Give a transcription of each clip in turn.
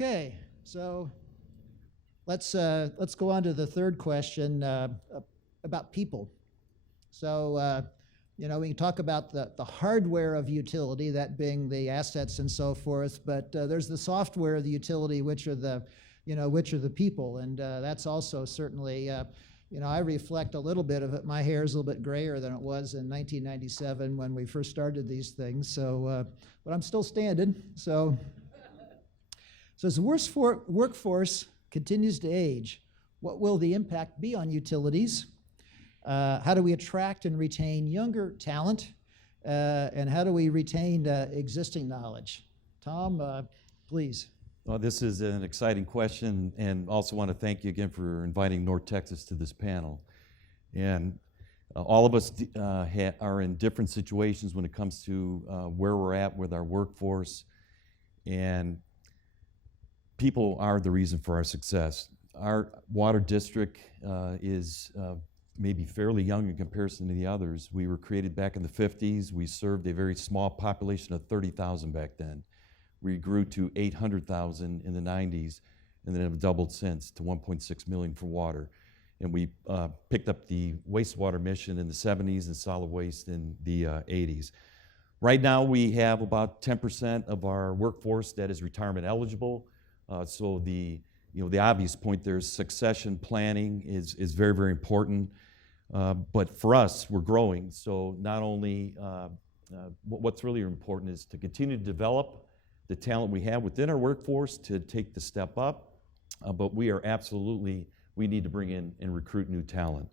Okay, so let's go on to the third question about people. So we can talk about the hardware of utility, that being the assets and so forth, but there's the software of the utility, which are the people, and that's also certainly. I reflect a little bit of it. My hair is a little bit grayer than it was in 1997 when we first started these things. So, but I'm still standing. So as the workforce continues to age, what will the impact be on utilities? How do we attract and retain younger talent? And how do we retain existing knowledge? Tom, please. Well, this is an exciting question, and also want to thank you again for inviting North Texas to this panel. And all of us are in different situations when it comes to where we're at with our workforce, and people are the reason for our success. Our water district is maybe fairly young in comparison to the others. We were created back in the 50s. We served a very small population of 30,000 back then. We grew to 800,000 in the 90s, and then have doubled since to 1.6 million for water. And we picked up the wastewater mission in the 70s and solid waste in the 80s. Right now, we have about 10% of our workforce that is retirement eligible. So the obvious point there is succession planning is very, very important. But for us, we're growing. So not only what's really important is to continue to develop the talent we have within our workforce to take the step up, but we need to bring in and recruit new talent.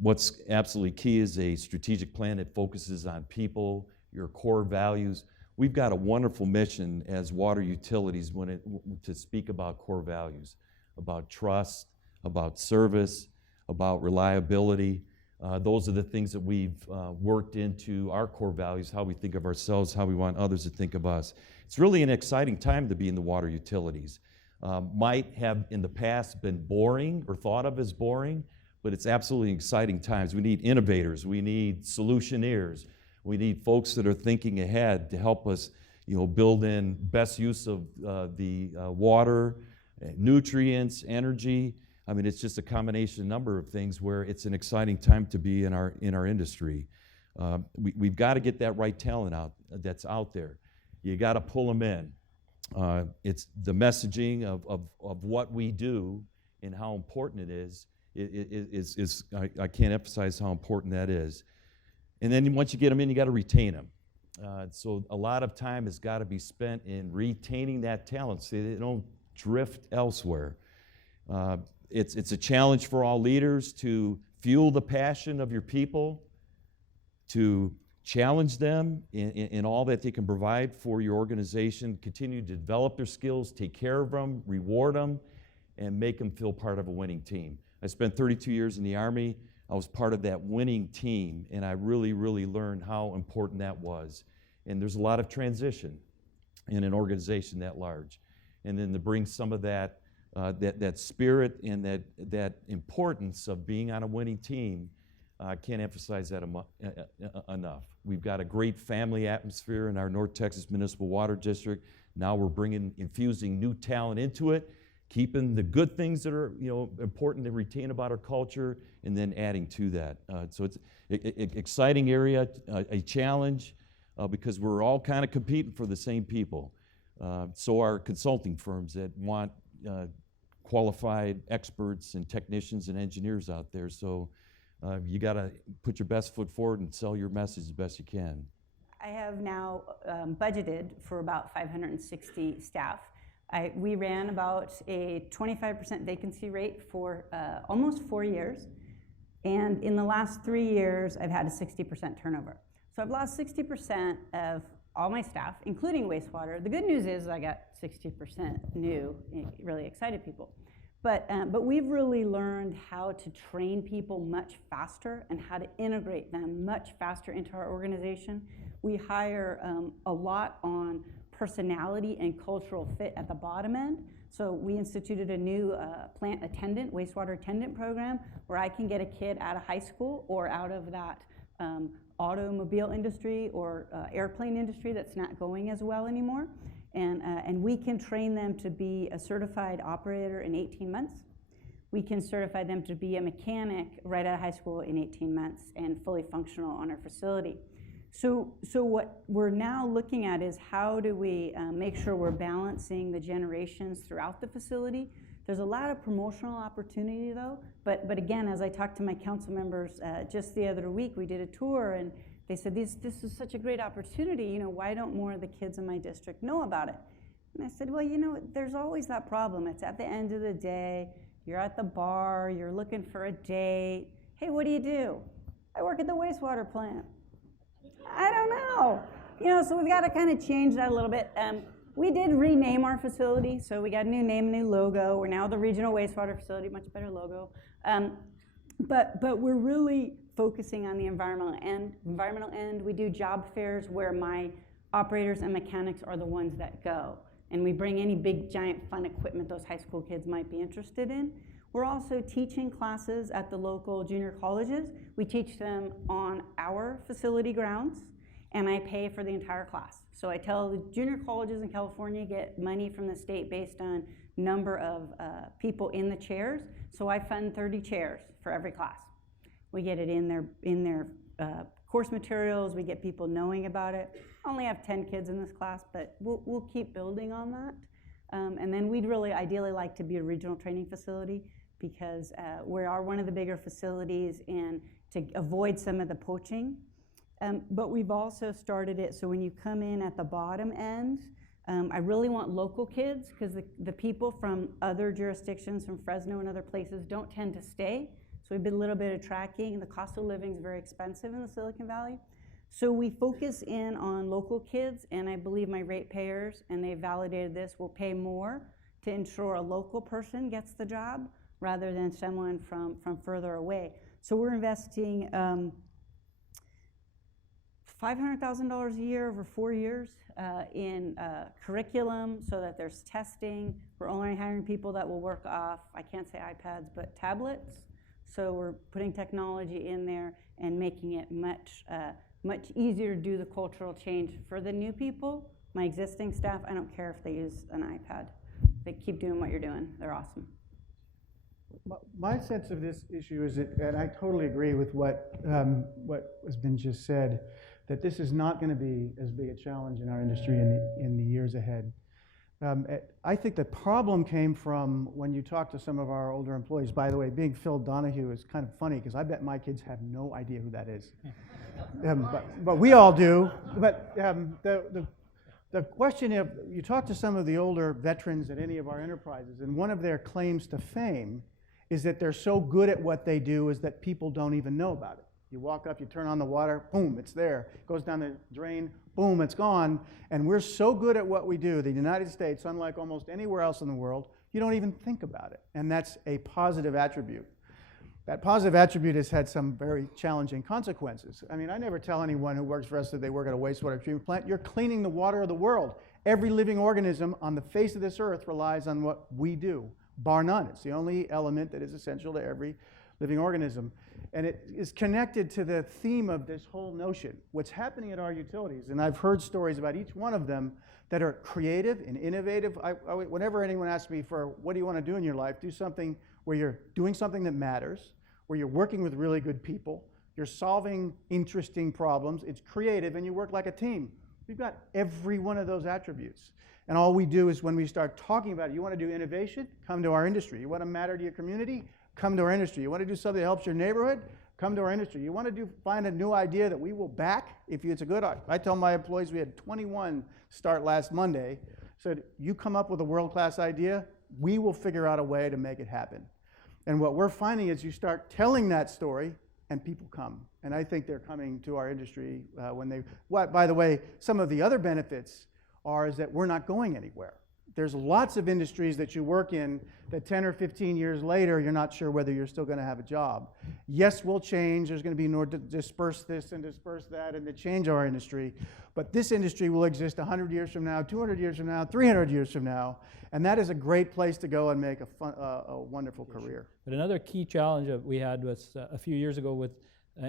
What's absolutely key is a strategic plan that focuses on people, your core values. We've got a wonderful mission as water utilities to speak about core values, about trust, about service, about reliability. Those are the things that we've worked into our core values, how we think of ourselves, how we want others to think of us. It's really an exciting time to be in the water utilities. Might have in the past been boring or thought of as boring, but it's absolutely exciting times. We need innovators, we need solutioneers, we need folks that are thinking ahead to help us build in best use of the water, nutrients, energy. I mean, it's just a combination number of things where it's an exciting time to be in our industry. We've got to get that right talent that's out there. You got to pull them in. It's the messaging of what we do and how important it is. I can't emphasize how important that is. And then once you get them in, you got to retain them. So a lot of time has got to be spent in retaining that talent so they don't drift elsewhere. It's a challenge for all leaders to fuel the passion of your people, to challenge them in all that they can provide for your organization, continue to develop their skills, take care of them, reward them, and make them feel part of a winning team. I spent 32 years in the Army. I was part of that winning team, and I really, really learned how important that was. And there's a lot of transition in an organization that large. And then to bring some of that spirit and that importance of being on a winning team, I can't emphasize that enough. We've got a great family atmosphere in our North Texas Municipal Water District. Now we're infusing new talent into it, keeping the good things that are important to retain about our culture, and then adding to that. So it's an exciting area, a challenge, because we're all kind of competing for the same people. So are consulting firms that want qualified experts and technicians and engineers out there. So you got to put your best foot forward and sell your message as best you can. I have now budgeted for about 560 staff. We ran about a 25% vacancy rate for almost 4 years. And in the last 3 years, I've had a 60% turnover. So I've lost 60% of all my staff, including wastewater. The good news is I got 60% new, really excited people. But we've really learned how to train people much faster and how to integrate them much faster into our organization. We hire a lot on personality and cultural fit at the bottom end. So we instituted a new plant attendant, wastewater attendant program where I can get a kid out of high school or out of that automobile industry or airplane industry that's not going as well anymore, And we can train them to be a certified operator in 18 months. We can certify them to be a mechanic right out of high school in 18 months and fully functional on our facility. So what we're now looking at is how do we make sure we're balancing the generations throughout the facility. There's a lot of promotional opportunity though, but again, as I talked to my council members just the other week, we did a tour and they said, this is such a great opportunity, you know, why don't more of the kids in my district know about it? And I said, well, you know, there's always that problem. It's at the end of the day, you're at the bar, you're looking for a date. Hey, what do? I work at the wastewater plant. I don't know. You know, so we've got to kind of change that a little bit. We did rename our facility, so we got a new name, a new logo. We're now the Regional Wastewater Facility, much better logo. But we're really focusing on the environmental end. We do job fairs where my operators and mechanics are the ones that go. And we bring any big, giant, fun equipment those high school kids might be interested in. We're also teaching classes at the local junior colleges. We teach them on our facility grounds, and I pay for the entire class. So I tell the junior colleges in California get money from the state based on number of people in the chairs. So I fund 30 chairs for every class. We get it in their course materials. We get people knowing about it. I only have 10 kids in this class, but we'll keep building on that. And then we'd really ideally like to be a regional training facility because we are one of the bigger facilities and to avoid some of the poaching. But we've also started it so when you come in at the bottom end, I really want local kids because the people from other jurisdictions, from Fresno and other places, don't tend to stay. So we've been a little bit of tracking, and the cost of living is very expensive in the Silicon Valley. So we focus in on local kids, and I believe my ratepayers, and they validated this, will pay more to ensure a local person gets the job rather than someone from further away. So we're investing $500,000 a year over 4 years in curriculum so that there's testing. We're only hiring people that will work off, I can't say iPads, but tablets. So we're putting technology in there and making it much easier to do the cultural change for the new people. My existing staff, I don't care if they use an iPad. They keep doing what you're doing. They're awesome. My sense of this issue is that, and I totally agree with what has been just said, that this is not going to be as big a challenge in our industry in the years ahead. I think the problem came from when you talk to some of our older employees. By the way, being Phil Donahue is kind of funny because I bet my kids have no idea who that is. But we all do. But the question of, you talk to some of the older veterans at any of our enterprises, and one of their claims to fame is that they're so good at what they do is that people don't even know about it. You walk up, you turn on the water, boom, it's there. It goes down the drain, boom, it's gone. And we're so good at what we do, the United States, unlike almost anywhere else in the world, you don't even think about it. And that's a positive attribute. That positive attribute has had some very challenging consequences. I mean, I never tell anyone who works for us that they work at a wastewater treatment plant. You're cleaning the water of the world. Every living organism on the face of this earth relies on what we do, bar none. It's the only element that is essential to every living organism. And it is connected to the theme of this whole notion. What's happening at our utilities, and I've heard stories about each one of them that are creative and innovative. Whenever anyone asks me for what do you want to do in your life, do something where you're doing something that matters, where you're working with really good people, you're solving interesting problems, it's creative, and you work like a team. We've got every one of those attributes. And all we do is when we start talking about it, you want to do innovation? Come to our industry. You want to matter to your community? Come to our industry. You want to do something that helps your neighborhood? Come to our industry. You want to find a new idea that we will back if it's a good idea. I tell my employees, we had 21 start last Monday, said, you come up with a world-class idea, we will figure out a way to make it happen. And what we're finding is you start telling that story and people come. And I think they're coming to our industry when they, by the way, some of the other benefits is that we're not going anywhere. There's lots of industries that you work in that 10 or 15 years later, you're not sure whether you're still going to have a job. Yes, we'll change. There's going to be more to disperse this and disperse that and to change our industry. But this industry will exist 100 years from now, 200 years from now, 300 years from now. And that is a great place to go and make a wonderful career. But another key challenge that we had was a few years ago with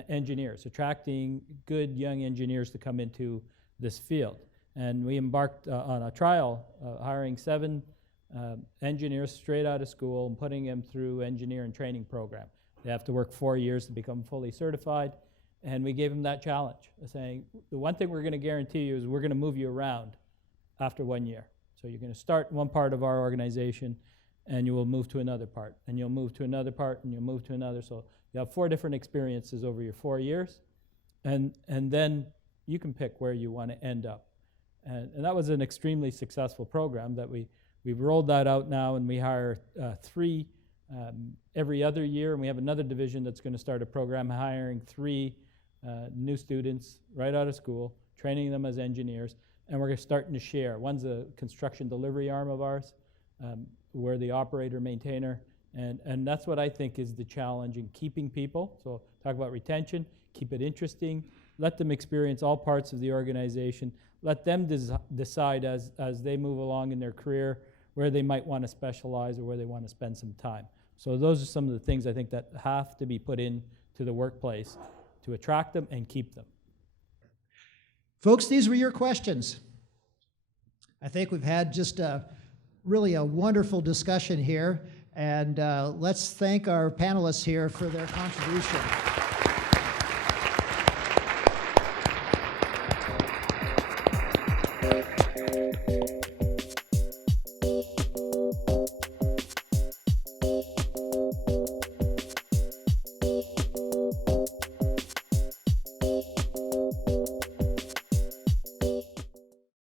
engineers, attracting good young engineers to come into this field. And we embarked on a trial, hiring 7 engineers straight out of school and putting them through engineer and training program. They have to work 4 years to become fully certified. And we gave them that challenge, saying, the one thing we're going to guarantee you is we're going to move you around after 1 year. So you're going to start in one part of our organization, and you will move to another part, and you'll move to another part, and you'll move to another. So you have 4 different experiences over your 4 years, and then you can pick where you want to end up. And that was an extremely successful program that we've rolled that out now, and we hire 3 every other year, and we have another division that's going to start a program hiring 3 new students right out of school, training them as engineers, and we're starting to share. One's a construction delivery arm of ours. We're the operator maintainer, and that's what I think is the challenge in keeping people. So talk about retention, keep it interesting, let them experience all parts of the organization, let them decide as they move along in their career where they might want to specialize or where they want to spend some time. So those are some of the things I think that have to be put into the workplace to attract them and keep them. Folks, these were your questions. I think we've had just really a wonderful discussion here, and let's thank our panelists here for their contribution.